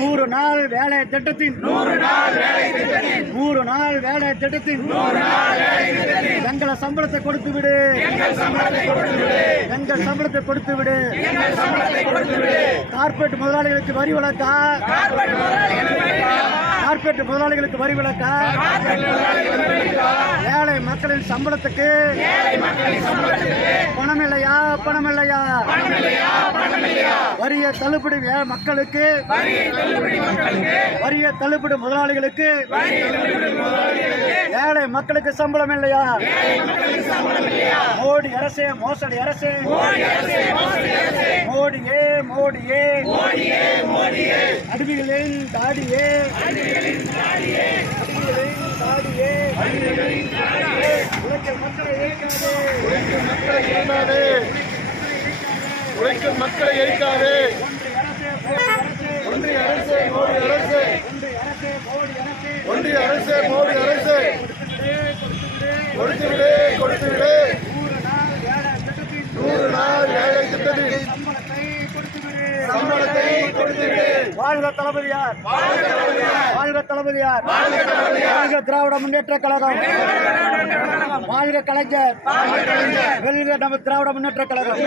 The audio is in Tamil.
100 நாள் வேலை திட்டத்தின் 100 நாள் வேலை திட்டத்தின் எங்களை சம்பளத்தை கொடுத்து விடு, எங்கள் சம்பளத்தை கொடுத்து விடு. கார்பரேட் முதலாளிகளுக்கு வரி விலக்கா, கார்பரேட் முதலாளிகளுக்கு வரி விலக்கா, ஏழை மக்களின் சம்பளத்துக்கு பணம் இல்லையா, பணம் இல்லையா, வரிய தள்ளுபடி மக்களுக்கு, வரிய தள்ளுபடி முதலாளிகளுக்கு, ஏழை மக்களுக்கு சம்பளம் இல்லையா? மோடி அரசே, மோசடி அரசே, மோடியே மோடியே, அடிமைகளின் தாடியே, உழைக்கும் மக்களை எரிக்காதே. ஒன்றிய அரசு, மோடி அரசு, ஒன்றிய அரசு, மோடி அரசு, கொடுத்து விடு, கொடுத்து விடு. 100 நாள் வேலை திட்டத்தில் சம்பளத்தை கொடுத்து விடு. வாழ்க தளபதியார், வாழ்க தளபதியார், வாழ்க திராவிட முன்னேற்ற கழகம், வாழ்க கலைஞர், வெல்க நமது திராவிட முன்னேற்ற கழகம்.